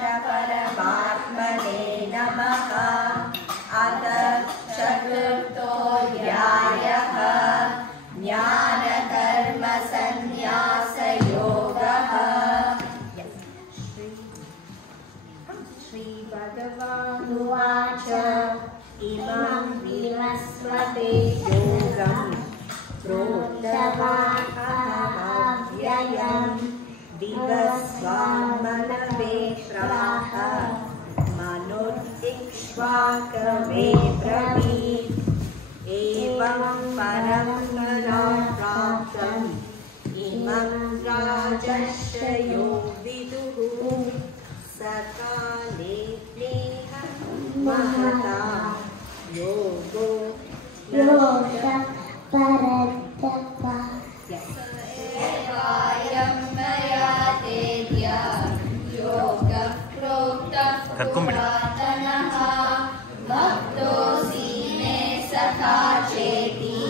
परमात्मने नमः। अथ चतुर्थोऽध्यायः ज्ञानकर्मसन्न्यासयोगः। श्रीभगवानुवाच इमं विवस्वते योगं प्रोक्तवान् अहमव्ययम् विवस्वान्मनवे प्राह मनुर्दिक्ष्वाकवे ब्रवीत् एवं परम्परा प्राप्तम् इमं राजर्षयो विदुः सकाले नेह महता योगो परतपः भक्तोऽसि मे सखा चेति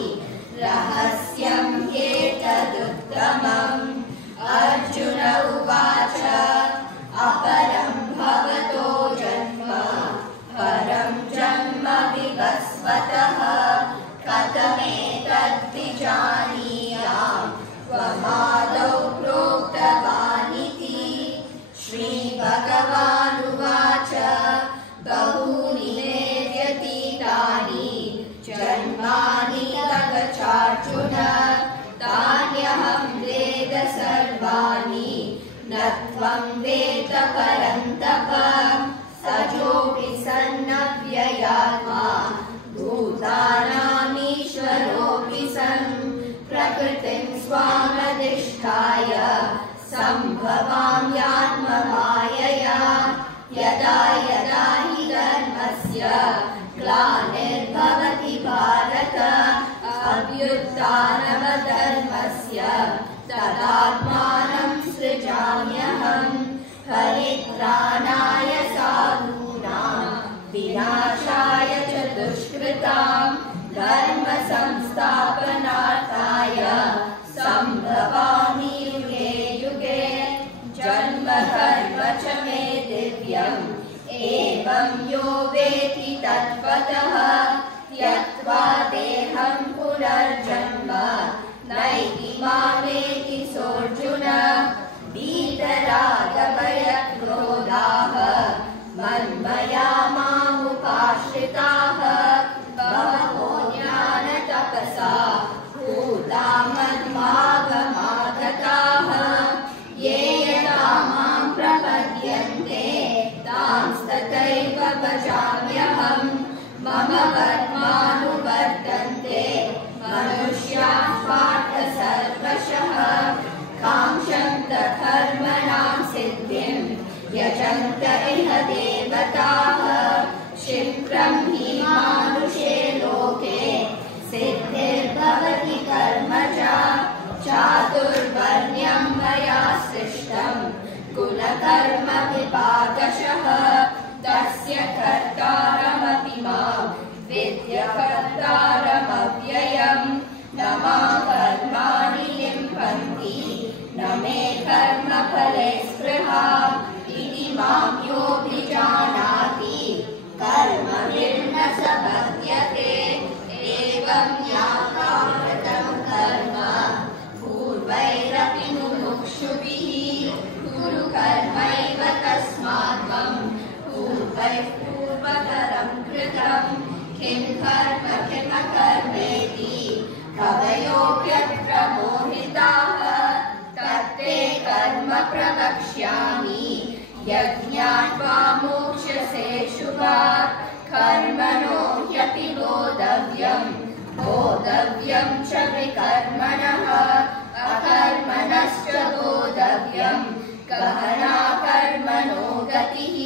रहस्यं एतदुत्तमम्। अर्जुन उवाच अपरं भवतो जन्म परं जन्म विवस्वतः कथमेतद्विजानीयाम् त्वमादौ प्रोक्तवानिति। श्रीभगवानुवाच बहूनि मे व्यतीतानि जन्मानि तव चार्जुन तान्यहं वेद सर्वाणि न त्वं वेद परन्तप। सजोऽपि सन्नव्ययात्मा भूतानामीश्वरोऽपि सन् प्रकृतिं स्वामधिष्ठाय सम्भवाम्यात्ममायया। यदा यदा हि धर्मस्य ग्लानिर्भवति भारत अभ्युत्थानमधर्मस्य तदात्मानं सृजाम्यहम्। परित्राणाय साधूनां विनाशाय च दुष्कृतां धर्म संस्थापनार्थाय सम्भवामि युगे युगे। जन्म कर्म च मे दिव्यम् एवं यो वेति तत्त्वतः त्यक्त्वा देहं पुनर्जन्म नैति मामेति सोऽर्जुन। वीतरागभयक्रोधाः मन्मया मामुपाश्रिताः बहवो ज्ञानतपसा भूता मन्मागमागताः। ये यदा मां प्रपद्यन्ते तांस्तथैव भजाम्यहम्। मम वर्त्मानुवर्तन्ते मनुष्याः पार्थ सर्वशः काङ्क्षन्त कर्मणां सिद्धिं यजन्त इह देवताः। क्षिप्रं हि मानुषे लोके सिद्धिर्भवति कर्मजा चातुर्वर्ण्यं मया सृष्टं गुणकर्म विभागशः। तस्य कर्तारमपि मां विद्य कर्तारमव्ययम्। न मां कर्माणि लिम्पन्ति न मे कर्मफले स्पृहा इति मां योऽभिजानाति कर्मभिर्न स बध्यते। एवं ज्ञात्वा कृतं कर्म पूर्वैरपि मुमुक्षुभिः कुरु कर्मैव तस्मात् त्वं पूर्वतरं कृतं किं कर्म किमकर्मेति कवयोऽप्यत्र मोहिताः। तत्ते कर्म प्रवक्ष्यामि यज्ञात्वा मोक्ष्यसे शुभात्। कर्मणो ह्यपि बोधव्यं च विकर्मणः अकर्मणश्च बोधव्यं गहना कर्मणो गतिः।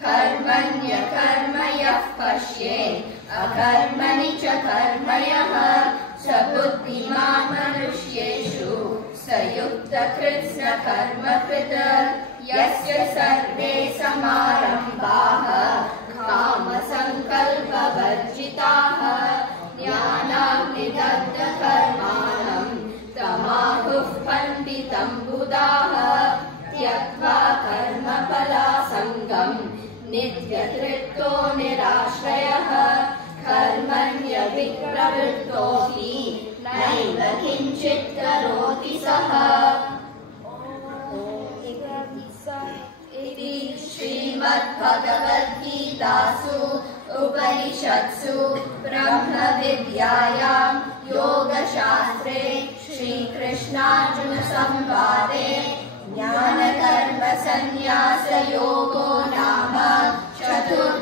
कर्मण्यकर्म यः पश्येत् अकर्मणि च कर्म यः स बुद्धिमान् मनुष्येषु स युक्तकृत्स्न कर्मकृत्। यस्य सर्वे समारम्भाः कामसङ्कल्पवर्जिताः ज्ञानाग्निदग्धकर्माणं तमाहुः पण्डितं बुधाः। त्यक्त्वा कर्मफलासङ्गं नित्यतृप्तो निराश्रयः कर्मण्यभिप्रवृत्तो हि नैव किञ्चित् करोति सः। इति श्रीमद्भगवद्गीतासु उपनिषत्सु ब्रह्मविद्यायां योगशास्त्रे श्रीकृष्णार्जुनसंवादे ज्ञानकर्मसन्न्यासयोगो नाम चतुर्थ